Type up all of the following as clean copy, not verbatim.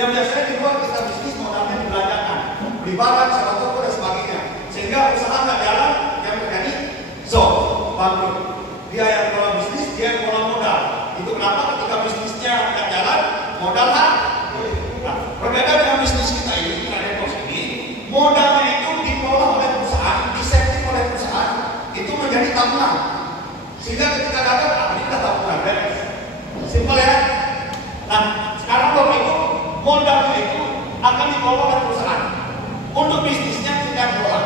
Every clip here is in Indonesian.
Yang biasanya di luar kita bisnis modalnya dibelanjakan, beli barang, sewa toko dan sebagainya, sehingga usaha nggak jalan, yang terjadi bangkrut. Dia yang kelola bisnis, dia yang kelola modal. Itu kenapa ketika bisnisnya nggak jalan, modal lah. Nah, berbeda dengan bisnis kita ini, Tradepost ini, modalnya itu dikelola oleh perusahaan, disetting oleh perusahaan, itu menjadi tabungan. Sehingga ketika gagal, ini udah tabungan, beres. Simpel ya. Nah, sekarang Bapak Ibu, modalnya itu akan dikelola oleh perusahaan untuk bisnisnya tidak kelola.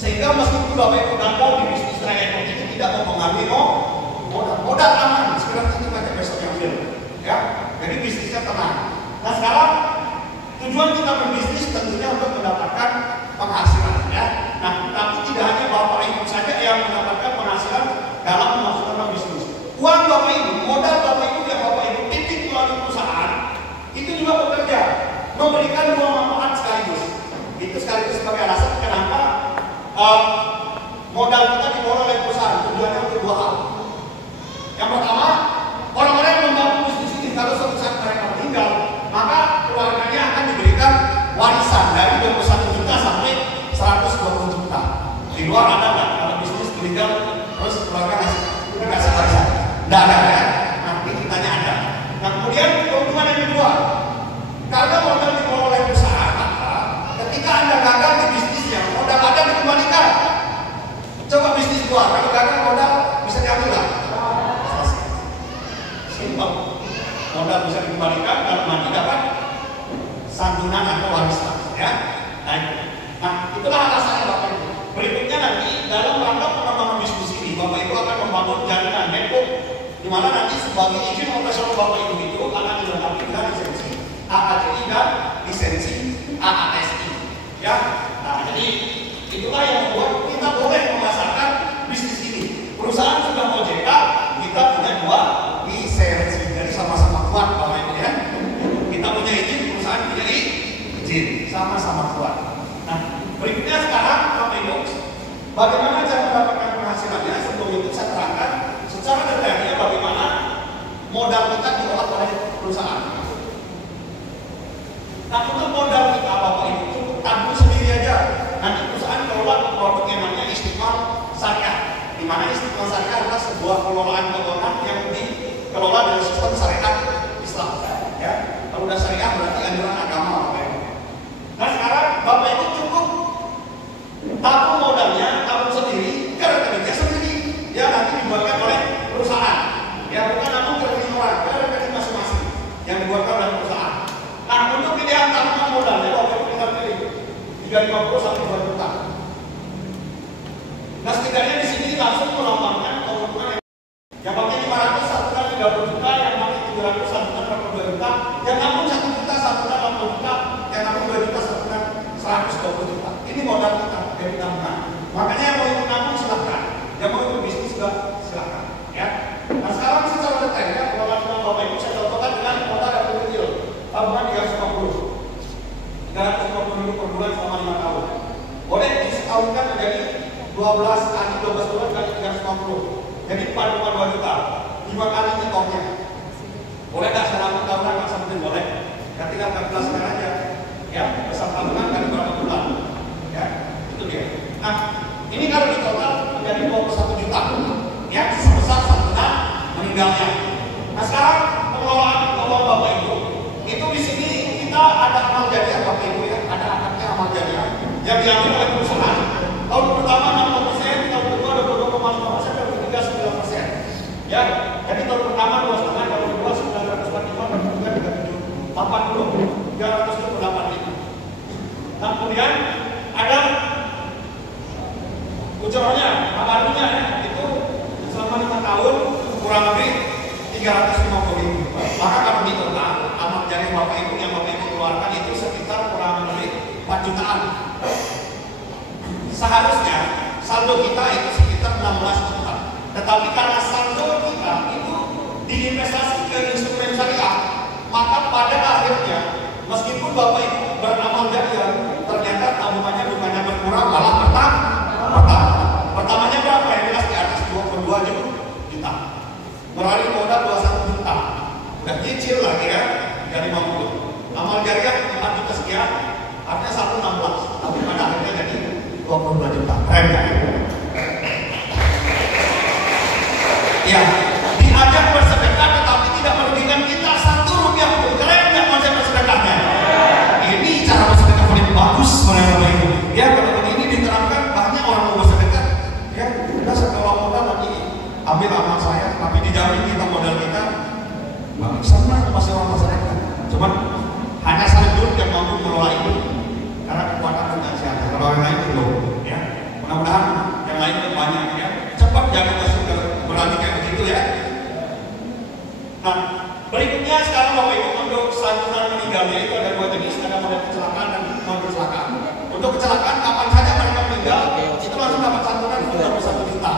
Sehingga meskipun Bapak Ibu gagal di bisnis Tradepost itu tidak mempengaruhi modal aman. Sekarang kita baca besok yang film, ya. Jadi bisnisnya tenang. Nah sekarang tujuan kita berbisnis tentunya untuk mendapatkan penghasilan, ya. Nah tapi tidak hanya Bapak Ibu saja yang mendapatkan penghasilan dalam memasukkan bisnis. Uang Bapak Ibu, modal Bapak Ibu yang Bapak Ibu titip melalui perusahaan itu juga bekerja, memberikan dua manfaat sekaligus. Itu sekaligus sebagai alasan kenapa modal kita dikelola oleh perusahaan. Tujuannya untuk dua hal. Yang pertama, orang-orang yang membangun bisnis ini kalau suatu saat mereka meninggal, maka keluarganya akan diberikan warisan dari 21 juta sampai 120 juta. Di luar ada nggak kalau bisnis meninggal terus keluarga dikasih warisan? Tidak ada ya. Nah ini kitanya ada. Nah kemudian keuntungan yang kedua, karena modal dikelola oleh perusahaan, maka ketika Anda gagal di bisnisnya, modal Anda dikembalikan. Coba bisnis keluar, kalau gagal modal bisa diambil lah. Simpel. Modal bisa dikembalikan kalau mati dapat santunan atau warisan, ya. Nah, itulah alasannya Bapak Ibu. Berikutnya nanti dalam rangka pengembangan bisnis ini, Bapak Ibu akan membangun jaringan network di mana nanti sebagai izin operasional Bapak Ibu itu akan dilengkapi dengan lisensi AATI dan lisensi AASI, ya. Nah, jadi itulah yang membuat kita boleh memasarkan bisnis ini. Perusahaan sudah OJK, kita punya dua lisensi, jadi sama-sama kuat Bapak Ibu ya. Kita punya izin, perusahaan punya izin, sama-sama kuat. Nah, berikutnya sekarang Bapak Ibu, bagaimana cara mendapatkan penghasilannya? Sebelum itu saya terangkan secara detailnya bagaimana modal kita diolah oleh perusahaan. Nah, untuk modal kita Bapak Ibu cukup tabung sendiri aja. Nanti perusahaan kelola produk yang namanya Istiqlal Syariah, di mana Istiqlal Syariah adalah sebuah pengelolaan keuangan yang dikelola dengan sistem syariat Islam. Ya, kalau udah syariah berarti anjuran agama Bapak Ibu. Nah sekarang Bapak Ibu cukup tabung modalnya, tabung sendiri, ke rekeningnya sendiri. Ya nanti dibuatkan oleh perusahaan. Ya bukan tabung ke rekening orang, ke rekening masing-masing yang dibuatkan oleh perusahaan. Nah untuk pilihan tabungan modalnya Bapak Ibu kita pilih 350 sampai 2 juta. Nah setidaknya di sini langsung melambangkan keuntungan yang pakai 500 satukan 30 juta, yang pakai 700 satukan 42 juta, yang nabung 1 juta satukan 80 juta, yang nabung 2 juta satukan 120 juta. Ini modal kita dari tabungan. Makanya yang mau ikut nabung silahkan, yang mau ikut bisnis juga silahkan. Ya. Nah sekarang secara detailnya pengelolaan Bapak Ibu saya contohkan dengan modal yang kecil, tabungan 350 ribu per bulan selama 5 tahun. Boleh disetahunkan menjadi 12 bulan kali 350. Jadi 4,2 juta. 5 kali nyetornya. Boleh nggak saya nabung tahunan Pak Sampai? Boleh. Ya tinggal kalkulasikan aja. Ya, besar tabungan kali berapa bulan. Ya, itu dia. Nah, ini kalau di total menjadi 21 juta. Ya, sebesar santunan meninggalnya. Nah, sekarang pengelolaan keuangan Bapak Ibu itu di sini kita ada amal jariah Bapak Ibu ya, ada akadnya amal jariah yang diambil oleh perusahaan. Tahun pertama 60%, tahun kedua 22,5%, tahun ketiga 9%. Ya, jadi tahun pertama 2,5, tahun kedua 945, tahun ketiga 37, 80, 385. Nah kemudian ada ucornya, kabarnya ya, itu selama 5 tahun kurang lebih 350 ribu. Maka kalau di total amal jariah Bapak Ibu yang Bapak Ibu keluarkan itu sekitar kurang lebih 4 jutaan. Seharusnya saldo kita itu sekitar 16 juta. Tetapi karena saldo kita itu diinvestasi ke instrumen syariah, maka pada akhirnya meskipun Bapak Ibu beramal jariah, ternyata tabungannya bukannya berkurang, malah bertambah. Pertamanya berapa? Yang jelas di atas 22 juta. Melalui modal 21 juta. Udah cicil lagi ya, jadi 50. mampu mengelola itu karena kekuatan finansial. Kalau yang lain belum, ya. Mudah-mudahan yang lain banyak, ya. Cepat jangan masuk ke berani kayak begitu, ya. Nah, berikutnya sekarang Bapak Ibu untuk santunan meninggalnya itu ada dua jenis, ada model kecelakaan dan non kecelakaan. Untuk kecelakaan kapan saja mereka meninggal itu langsung dapat santunan 21 juta.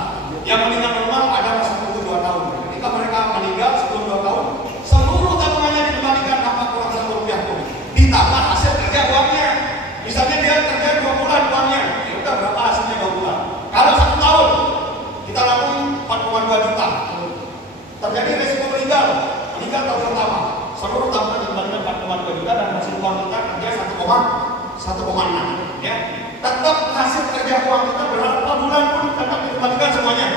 Yang meninggal normal ada masa tunggu 2 tahun. Ketika mereka meninggal sebelum 2 tahun, seluruh tabungannya dikembalikan tanpa kurang Rp1 pun. Ditambah hasil kerja uangnya. Misalnya dia kerja 2 bulan uangnya, ya udah berapa hasilnya 2 bulan. Kalau 1 tahun kita lakukan 4,2 juta. Terjadi resiko meninggal tahun pertama, seluruh tabungan dikembalikan 4,2 juta dan hasil uang kita kerja 1,6, ya. Tetap hasil kerja uang kita berapa bulan pun tetap dikembalikan semuanya.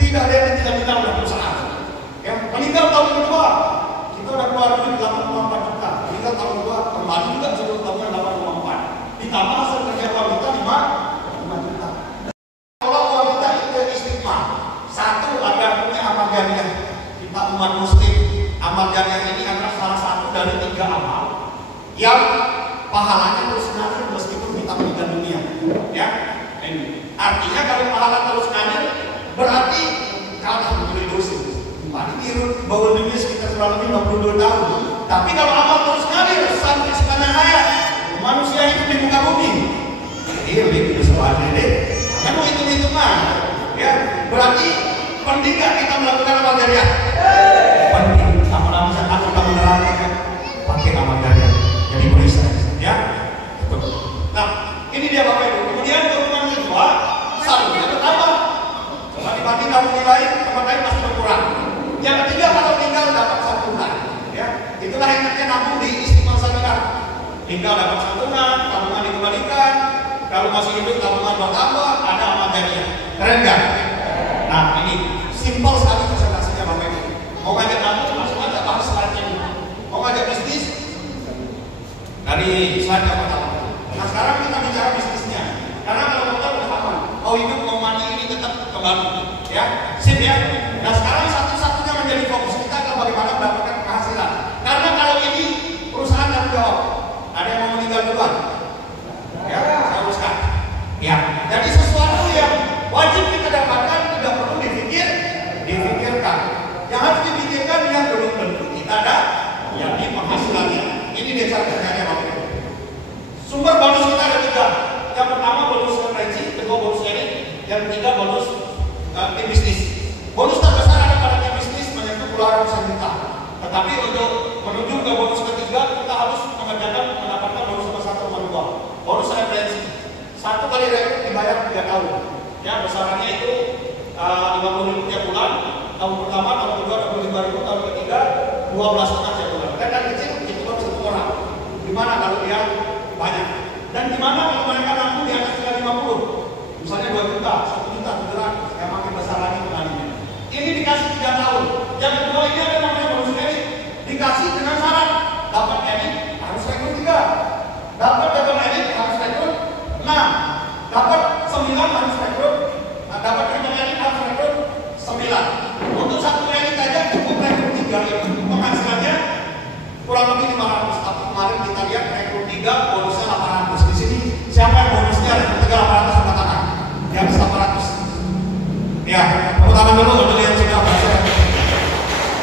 Tidak ada yang ditinggal oleh perusahaan. Ya, meninggal tahun kedua kita udah keluar duit 8,4 juta. Meninggal tahun kedua kembali juga seluruh tabungan 8,4. Ditambah hasil kerja uang kita 5 juta. Kalau uang kita itu istiqmah, satu ada punya amal jariah. Kita umat muslim, amal jariah ini adalah salah satu dari 3 amal yang pahalanya terus ngalir meskipun kita meninggal dunia, ya. Artinya kalau pahala terus ngalir berarti kalah menjadi dosa. Paling biru bawa dunia sekitar kurang lebih 62 tahun. Tapi kalau amal terus ngalir sampai sekarang hayat manusia hidup di muka bumi, ini lebih sesuatu deh. Kan mau hitung-hitungan, ya. Berarti penting gak kita melakukan amal jariah? Penting. Amal-amal zakat kita menerangkan pakai amal jariah. Jadi berisah, ya. Nah, ini dia Bapak Ibu. Kemudian keuntungan kedua, saldonya bertambah. Coba dibanding kamu nilai, tempat lain pasti berkurang. Yang ketiga, kalau tinggal dapat santunan, ya. Itulah enaknya nabung di Istiqomah Sadaqah. Tinggal dapat santunan, tabungan dikembalikan. Kalau masih hidup tabungan bertambah, ada amal jariah. Keren nggak? Nah, ini simpel sekali presentasinya Bapak Ibu. Mau ngajak nabung, langsung aja bahas slide-nya dulu. Mau ngajak bisnis dari slide yang pertama. Nah, sekarang kita bicara bisnisnya. Karena kalau kita udah aman, mau hidup mau mati ini tetap kembali, ya. Sip, ya. Nah, sekarang satu-satunya menjadi fokus kita adalah bagaimana mendapatkan penghasilan. Karena kalau ini perusahaan tanggung jawab, ada yang mau meninggal duluan, ya, saya uruskan. Ya, jadi sesuatu yang wajib kita dapatkan tidak perlu dipikirkan. Yang harus dipikirkan yang belum tentu kita ada, yakni penghasilannya. Ini dasar kerjanya Bapak Ibu. Sumber bonus kita ada 3. Yang pertama bonus referensi, kedua bonus elit, yang ketiga bonus tim bisnis. Bonus terbesar ada pada tim bisnis menyentuh puluhan ratusan juta. Tetapi untuk menuju ke bonus ketiga kita harus mendapatkan bonus sebesar 1,2. Bonus referensi. 1 kali rekrut dibayar 3 tahun. Ya, besarannya itu 50.000 tiap bulan. Tahun pertama, tahun kedua 25.000, tahun ketiga 12,5 tiap bulan. Dan dari kecil itu baru 1 orang. Gimana kalau dia banyak? Dan gimana kalau mereka nabung di atas 50? Misalnya 2 juta, 1 juta, 700, yang makin besar lagi kembalinya. Ini dikasih 3 tahun. Yang kedua ini ada namanya bonus elit. Dikasih dengan syarat dapat elit harus rekrut 3, dapat double elit harus rekrut 6, dapat 9 harus rekrut, dapat double elit harus rekrut 9. Untuk 1 elit aja cukup rekrut 3 itu. Penghasilannya kurang lebih 500. Tapi kemarin kita lihat rekrut 3 bonusnya 800. Di sini siapa yang bonusnya rekrut 3 800 angkat tangan? Yang 800. Ya, tepuk tangan dulu untuk yang sudah berhasil.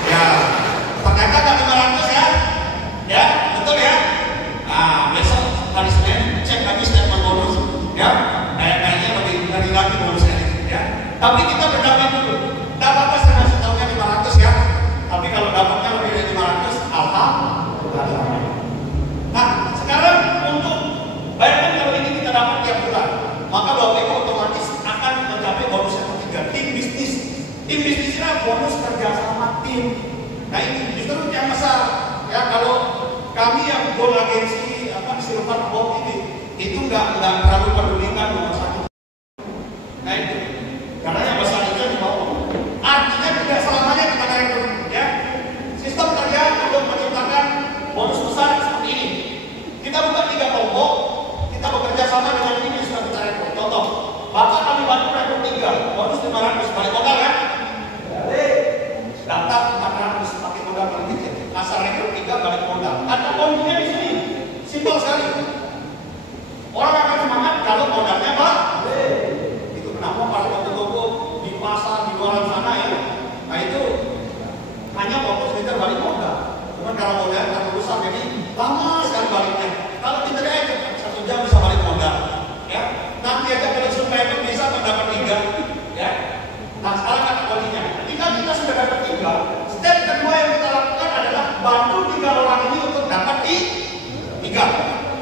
Ya, ternyata ada 500 ya? Ya, betul ya? Nah, besok hari Senin cek lagi statement bonus. Ya, kayaknya lebih dari lagi bonusnya. Ya, tapi kita berdamping dulu. Dapatnya saya masih tahunya 500 ya. Tapi kalau dapatnya lebih dari 500, alhamdulillah. Nah, sekarang untuk bayangkan kalau ini kita dapat tiap bulan, maka Bapak Ibu otomatis akan mencapai bonus yang ketiga, tim bisnis. Tim bisnisnya bonus kerjasama tim. Nah, ini justru yang besar. Ya, kalau kami yang goal agensi silver box ini itu nggak terlalu pedulikan nomor 1. Nah, itu karena yang besar itu di bawah. Artinya tidak selamanya kita rekrut, ya. Sistem kerja untuk menciptakan bonus besar seperti ini. Kita buka 3 kelompok, kita bekerja sama dengan ini yang sudah kita rekrut. Contoh, Bapak kami bantu rekrut 3, bonus 500 balik modal ya. Daftar 400 pakai modal paling kecil. Asal rekrut 3 balik modal. Ada poinnya di sini. Simpel sekali. perkara modal karena rusak, jadi lama sekali baliknya. Kalau kita aja 1 jam bisa balik modal, ya. Nanti aja pensiun payment bisa mendapat 3, ya. Nah sekarang kategorinya, ketika kita sudah dapat 3, step kedua yang kita lakukan adalah bantu 3 orang ini untuk dapat 3.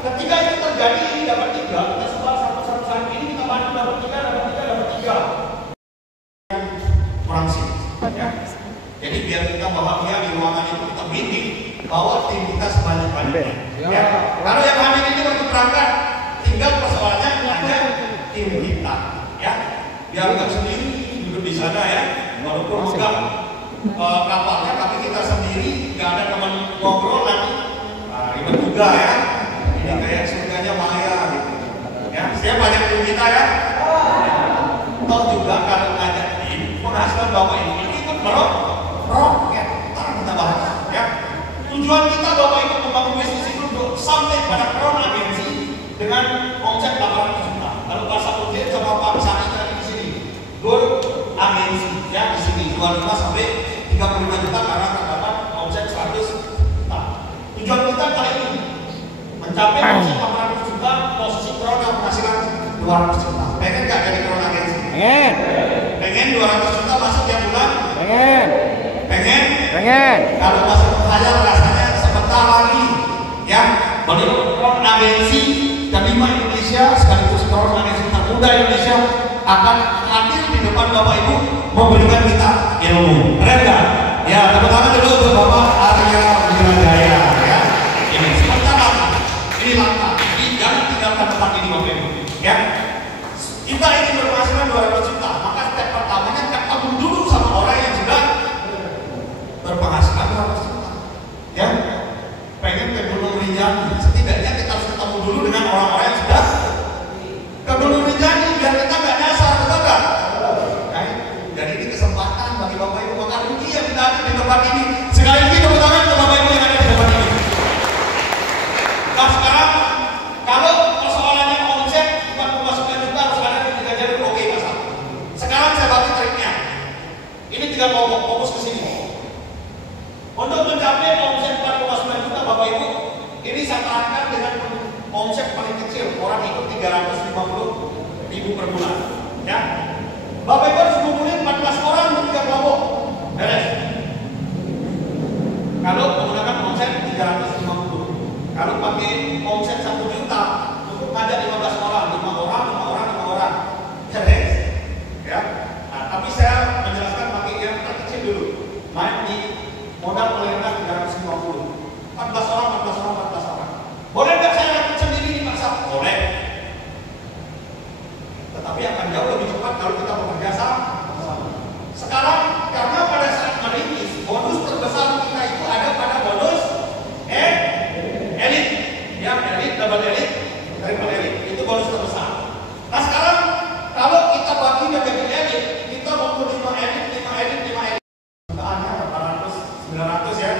Ketika itu terjadi dapat 3, kita sebar satu ini kita bantu dapat 3. Kurang sih, ya. Jadi biar kita bahagia di ruangan itu kita meeting bahwa tim kita sebanyak-banyaknya. Ya. Kalau yang hadir ini untuk berangkat, tinggal persoalannya ngajak tim kita, ya. Biar nggak sendiri duduk di sana, ya. Walaupun bukan kapalnya, tapi kita sendiri nggak ada teman ngobrol nanti, ribet juga, ya. Ini kayak surganya Maya, gitu. Ya, saya banyak tim kita, ya. Toh juga kalau ngajak tim penghasilan bapak ini ikut ya, kita bahas, ya. Tujuan kita bapak ibu membangun bisnis itu sampai pada crown agensi dengan omset 800 juta. Kalau bahasa Ujir sama Pak Sani tadi di sini, goal agensi, ya, di sini 25 sampai 35 juta karena terdapat omset 100 juta. Tujuan kita kali ini mencapai omset 800 juta, posisi crown yang penghasilan 200 juta. Pengen nggak dari crown agensi? Pengen. Pengen 200 juta masuk tiap bulan? Pengen. Kalau masih menghayal rasanya sebentar lagi, ya, balik crown agensi kelima Indonesia sekaligus crown agensi termuda Indonesia akan hadir di depan bapak ibu memberikan kita ilmu. Keren nggak? Ya, tepuk tangan dulu untuk Bapak Arya Wirajaya, ya. Ini sebentar lagi, ini langkah. Jadi jangan tinggalkan tempat ini bapak ibu, ya. Kita ingin berpenghasilan 200 juta, maka step pertamanya ketemu dulu sama orang yang sudah berpenghasilan 200 juta, ya. Pengen ke Gunung Rinjani, setidaknya kita harus ketemu dulu dengan orang-orang yang sudah ke Gunung Rinjani biar kita nggak nyasar, betul nggak? Jadi ini kesempatan bagi bapak ibu, maka rugi yang kita ada di tempat ini. Sekali lagi tepuk tangan ke bapak ibu yang ada di tempat ini. Nah sekarang kalau persoalannya omset 4,9 juta harus ada di 3 jalur, oke pasal. Sekarang saya bagi triknya. Ini 3 kelompok, fokus ke sini. Untuk mencapai omset 4,9 juta bapak ibu, ini saya tahankan dengan omset paling kecil, orang ikut 350.000 per bulan, ya. Bapak ibu harus kumpulin 14 orang di 3 kelompok, beres. Kalau menggunakan omset 350, kalau pakai omset 1 juta, untuk ngajak 15 orang, 5 orang, beres, ya. Nah, tapi saya menjelaskan pakai yang terkecil dulu, main di modal paling rendah 350, 14 orang. Boleh nggak saya rakit sendiri di pasar? Boleh. Tetapi akan jauh lebih cepat kalau kita bekerja sama. Sekarang karena pada saat merintis, bonus terbesar kita itu ada pada bonus elit, ya, elit, double elit, triple elit, itu bonus terbesar. Nah sekarang kalau kita bagi menjadi elit, kita butuh 5 elit. Jutaan 800, 900, ya.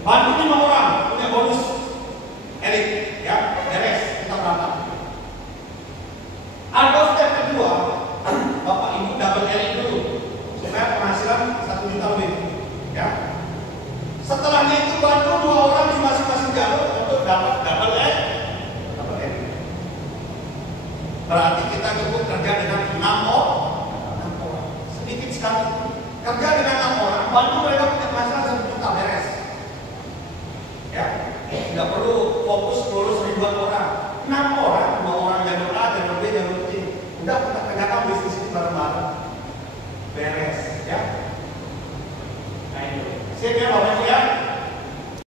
Bantu 5 orang punya bonus elit, ya, beres, kita berangkat. Atau step kedua, bapak ibu double elit dulu supaya penghasilan 1 juta lebih, ya. Setelahnya itu bantu 2 orang di masing-masing jalur untuk dapat double elit. Berarti kita cukup kerja dengan 6 orang, sedikit sekali. Kerja dengan 6 orang, bantu mereka punya penghasilan 1 juta, beres. Ya, tidak perlu fokus ngurus ribuan orang. 6 orang, 2 orang jalur A, jalur B, jalur C. Udah kita kerjakan bisnis ini bareng-bareng, beres, ya. Nah itu. Siap ya Bapak Ibu, ya.